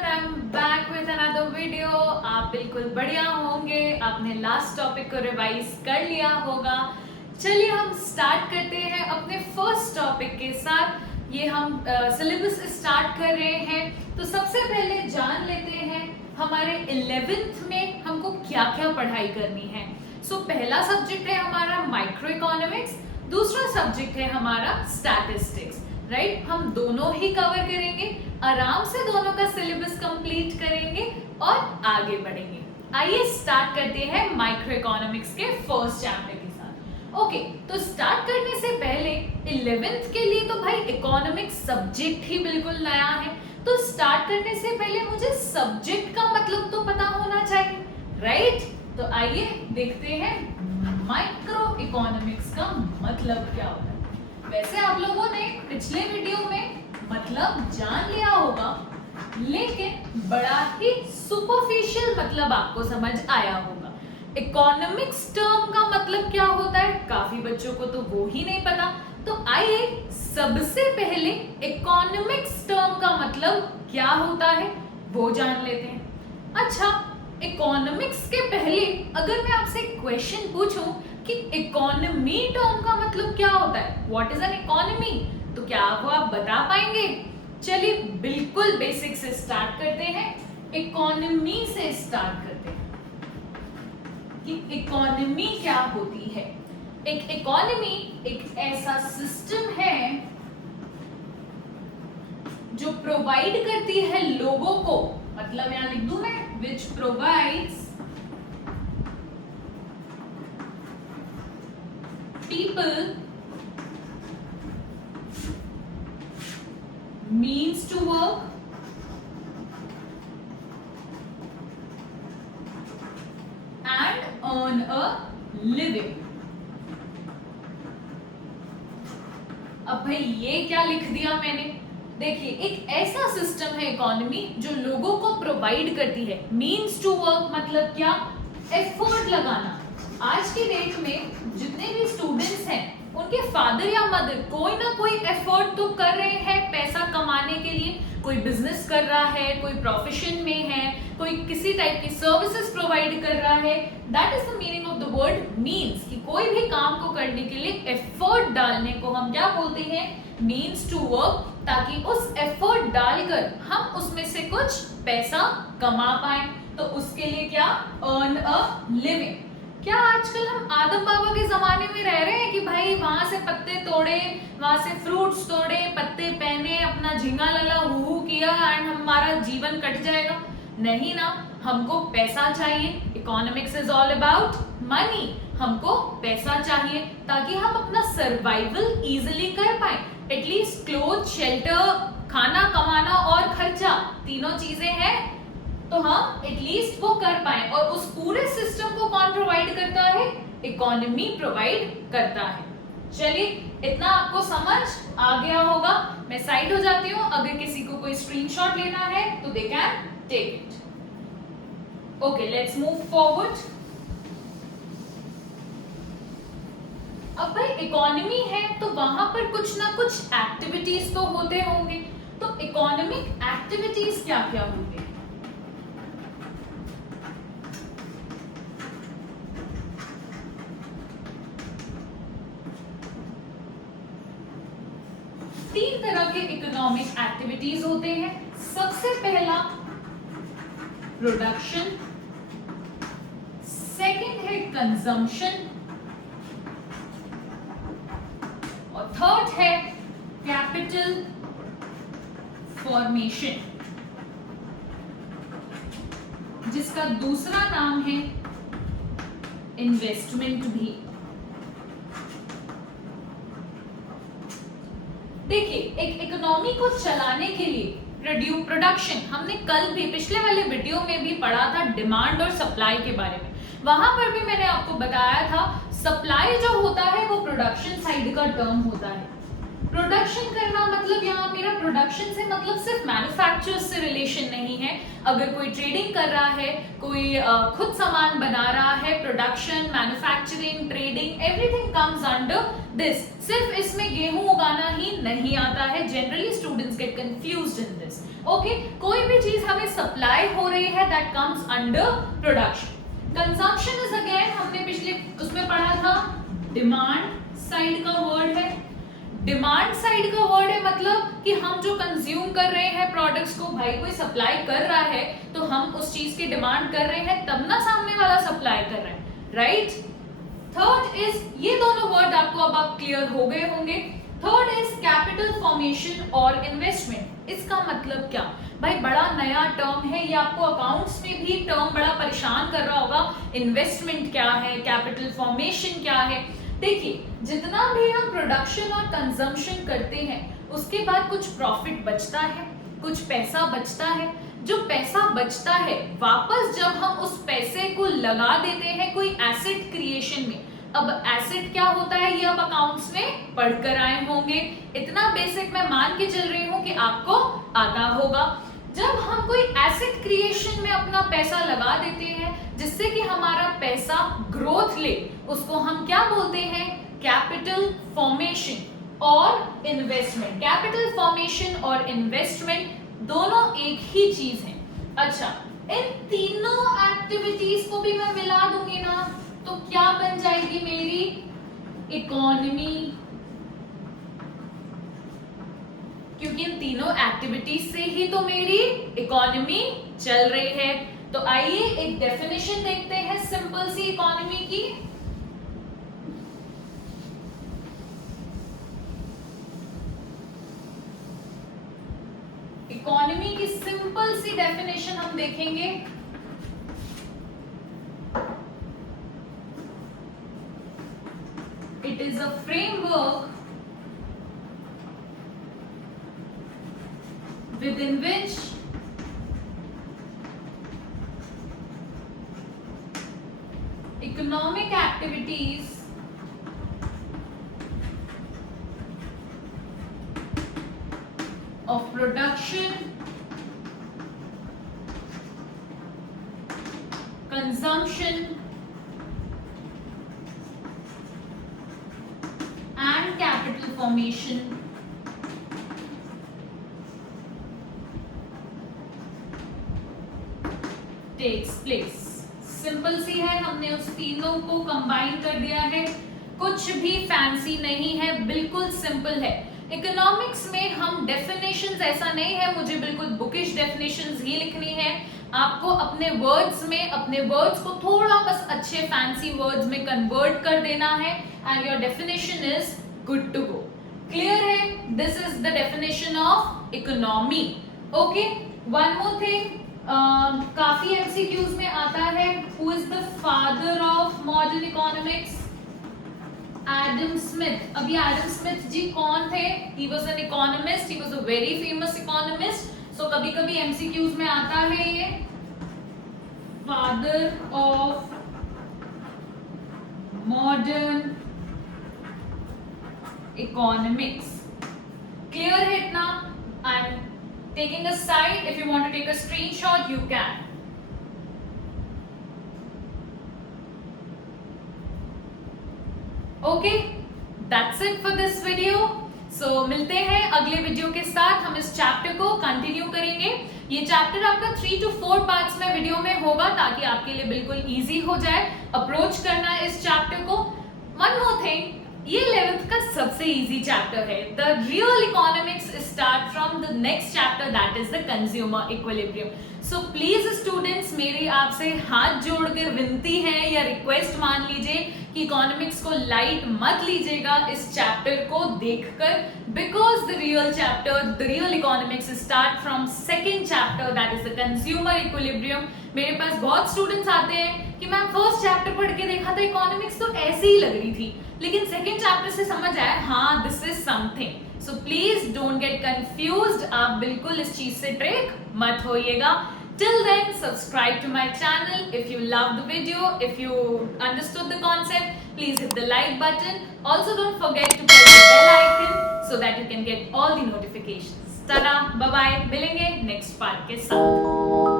Everyone, I am back with another video. आप बिल्कुल बढ़िया होंगे, आपने लास्ट टॉपिक को रिवाइज कर लिया होगा। चलिए हम स्टार्ट करते हैं अपने फर्स्ट टॉपिक के साथ। ये हम सिलेबस स्टार्ट कर रहे हैं, तो सबसे पहले जान लेते हैं हमारे 11th में हमको क्या क्या पढ़ाई करनी है। पहला सब्जेक्ट है हमारा माइक्रो इकोनॉमिक्स, दूसरा सब्जेक्ट है हमारा स्टैटिस्टिक्स। राइट, हम दोनों ही कवर करेंगे, आराम से दोनों का सिलेबस कंप्लीट करेंगे और आगे बढ़ेंगे। आइए स्टार्ट करते हैं माइक्रो इकोनॉमिक्स के फर्स्ट चैप्टर के साथ। ओके, तो स्टार्ट करने से पहले 11th के लिए तो भाई इकोनॉमिक्स सब्जेक्ट ही बिल्कुल नया है, तो स्टार्ट करने से पहले मुझे सब्जेक्ट का मतलब तो पता होना चाहिए। राइट, तो आइए देखते हैं माइक्रो इकोनॉमिक्स का मतलब क्या होता है। वैसे आप लोगों ने पिछले वीडियो में मतलब जान लिया होगा, लेकिन बड़ा ही सुपरफिशियल मतलब आपको समझ आया होगा। इकोनॉमिक्स टर्म का मतलब क्या होता है, काफी बच्चों को तो वो ही नहीं पता। तो आइए सबसे पहले इकोनॉमिक्स टर्म का मतलब क्या होता है वो जान लेते हैं। अच्छा, इकोनॉमिक्स के पहले अगर मैं आपसे क्वेश्चन पूछूं कि इकोनॉमी टर्म का मतलब क्या होता है, व्हाट इज एन इकोनॉमी, तो क्या आप बता पाएंगे? चलिए बिल्कुल बेसिक से स्टार्ट करते हैं, इकोनॉमी से स्टार्ट करते हैं कि इकोनॉमी क्या होती है। एक इकोनॉमी एक ऐसा सिस्टम है जो प्रोवाइड करती है लोगों को, मतलब यहां लिख दूं मैं, which provides people means to work and earn a living। अब भाई ये क्या लिख दिया मैंने, देखिए एक ऐसा सिस्टम है इकोनॉमी जो लोगों को प्रोवाइड करती है। मीन्स टू वर्क मतलब क्या, एफर्ट लगाना। आज की डेट में जितने भी स्टूडेंट्स हैं उनके फादर या मदर कोई ना कोई एफर्ट तो कर रहे हैं पैसा कमाने के लिए। कोई बिजनेस कर रहा है, कोई प्रोफेशन में है, कोई किसी टाइप की सर्विसेज प्रोवाइड कर रहा है। That is the meaning of the word means, कि कोई भी काम को करने के लिए एफर्ट डालने को हम क्या बोलते हैं, मीन्स टू वर्क, ताकि उस एफर्ट डालकर हम उसमें से कुछ पैसा कमा पाए। तो उसके लिए क्या, अर्न अ लिविंग। क्या आजकल हम आदम बाबा के जमाने में रह रहे हैं कि भाई वहां से पत्ते तोड़े, वहां से फ्रूट्स तोड़े, पत्ते पहने, अपना झींगा लला हु किया एंड हमारा जीवन कट जाएगा? नहीं ना, हमको पैसा चाहिए। Economics is all about money. हमको पैसा चाहिए ताकि हम अपना सर्वाइवल इजिली कर पाए। एटलीस्ट क्लोथ, शेल्टर, खाना कमाना और खर्चा, तीनों चीजें हैं तो हम एटलीस्ट वो कर पाए। और उस पूरे सिस्टम को कौन प्रोवाइड करता है, इकोनॉमी प्रोवाइड करता है। चलिए इतना आपको समझ आ गया होगा, मैं साइड हो जाती हूँ। अगर किसी को कोई स्क्रीनशॉट लेना है तो they can take it. Okay, let's move forward. अब भाई इकोनॉमी है तो वहां पर कुछ ना कुछ एक्टिविटीज तो होते होंगे, तो इकोनॉमिक एक्टिविटीज क्या क्या होंगे? तीन तरह के इकोनॉमिक एक्टिविटीज होते हैं। सबसे पहला प्रोडक्शन, सेकंड है कंजम्पशन, और थर्ड है कैपिटल फॉर्मेशन, जिसका दूसरा नाम है इन्वेस्टमेंट भी। देखिए एक इकोनॉमी को चलाने के लिए प्रोडक्शन, हमने कल भी पिछले वाले वीडियो में भी पढ़ा था डिमांड और सप्लाई के बारे में। वहां पर भी मैंने आपको बताया था सप्लाई जो होता है वो प्रोडक्शन साइड का टर्म होता है। प्रोडक्शन करना मतलब यहाँ मेरा प्रोडक्शन से मतलब सिर्फ मैन्युफैक्चर से रिलेशन नहीं है। अगर कोई ट्रेडिंग कर रहा है, कोई खुद सामान बना रहा है, production, manufacturing, trading, everything comes under this, सिर्फ इसमें गेहूं उगाना ही नहीं आता है, generally students gate confused in this. Okay, कोई भी चीज हमें सप्लाई हो रही है that comes under production. Consumption is again, हमने पिछले उसमें पढ़ा था, डिमांड साइड का वर्ड है। डिमांड साइड का वर्ड है मतलब कि हम जो कंज्यूम कर रहे हैं प्रोडक्ट्स को, भाई कोई सप्लाई कर रहा है तो हम उस चीज की डिमांड कर रहे हैं तब ना सामने वाला सप्लाई कर रहा है, राइट। थर्ड इज, ये दोनों वर्ड आपको अब आप क्लियर हो गए होंगे। थर्ड इज कैपिटल फॉर्मेशन और इन्वेस्टमेंट। इसका मतलब क्या, भाई बड़ा नया टर्म है ये, आपको अकाउंट्स में भी टर्म बड़ा परेशान कर रहा होगा। इन्वेस्टमेंट क्या है, कैपिटल फॉर्मेशन क्या है। देखिए, जितना भी हम प्रोडक्शन और कंजम्पशन करते हैं उसके बाद कुछ प्रॉफिट बचता है, कुछ पैसा बचता है। जो पैसा बचता है वापस जब हम उस पैसे को लगा देते हैं कोई एसेट क्रिएशन में। अब एसेट क्या होता है ये अब अकाउंट्स में पढ़कर आए होंगे, इतना बेसिक मैं मान के चल रही हूं कि आपको आता होगा। जब हम कोई एसेट क्रिएशन में अपना पैसा लगा देते हैं जिससे कि हमारा पैसा ग्रोथ ले, उसको हम क्या बोलते हैं, कैपिटल फॉर्मेशन और इन्वेस्टमेंट। कैपिटल फॉर्मेशन और इन्वेस्टमेंट दोनों एक ही चीज है। अच्छा, इन तीनों एक्टिविटीज को भी मैं मिला दूंगी ना तो क्या बन जाएगी मेरी इकोनॉमी, क्योंकि इन तीनों एक्टिविटीज से ही तो मेरी इकोनॉमी चल रही है। तो आइए एक डेफिनेशन देखते हैं सिंपल सी इकोनॉमी की। इकोनॉमी की सिंपल सी डेफिनेशन हम देखेंगे। It is a framework within which economic activities of production, consumption and capital formation takes place। Simple सी है, हमने उस तीनों को कंबाइन कर दिया है, कुछ भी फैंसी नहीं है, बिल्कुल सिंपल है। इकोनॉमिक्स में हम डेफिनेशंस, ऐसा नहीं है मुझे बिल्कुल बुकिश डेफिनेशंस ही लिखनी है, आपको अपने वर्ड्स में अपने वर्ड्स को थोड़ा बस अच्छे फैंसी वर्ड्स में कन्वर्ट कर देना है and your definition is good to go. Clear है? This is the definition of economy. Okay, one more thing, काफी एमसीक्यूज में आता है, who is the father of modern economics? Adam Smith. अभी एडम स्मिथ जी कौन थे? He was an economist, he was a very famous economist. So कभी कभी MCQs में आता है ये, father of modern economics. Clear है इतना? I M taking a side, if you want to take a screenshot you can। okay, that's it for this video। so मिलते हैं अगले वीडियो के साथ, हम इस चैप्टर को कंटिन्यू करेंगे। ये चैप्टर आपका 3 to 4 पार्ट्स में वीडियो में होगा ताकि आपके लिए बिल्कुल इजी हो जाए अप्रोच करना इस चैप्टर को। वन मोर थिंग, ये 11th का सबसे इजी चैप्टर है। The real economics start from the next chapter that is the consumer equilibrium. So please students, मेरी आपसे हाथ जोड़कर विनती है या रिक्वेस्ट मान लीजिए कि इकोनॉमिक्स को लाइट मत लीजिएगा इस चैप्टर को देखकर, because the real chapter, the real economics start from second chapter that is the consumer equilibrium. मेरे पास बहुत स्टूडेंट्स आते हैं कि मैम फर्स्ट चैप्टर पढ़ के देखा था इकोनॉमिक्स तो ऐसी ही लग रही थी, लेकिन सेकेंड चैप्टर से समझ आया हाँ this is something. So please don't get confused, आप बिल्कुल इस चीज से ट्रिक मत होइएगा। Till then, subscribe to my channel. If you loved the video, if you understood the concept, please hit the like button. Also, don't forget to press the bell icon so that you can get all the notifications. Ta-da! Bye-bye. मिलेंगे next part के साथ।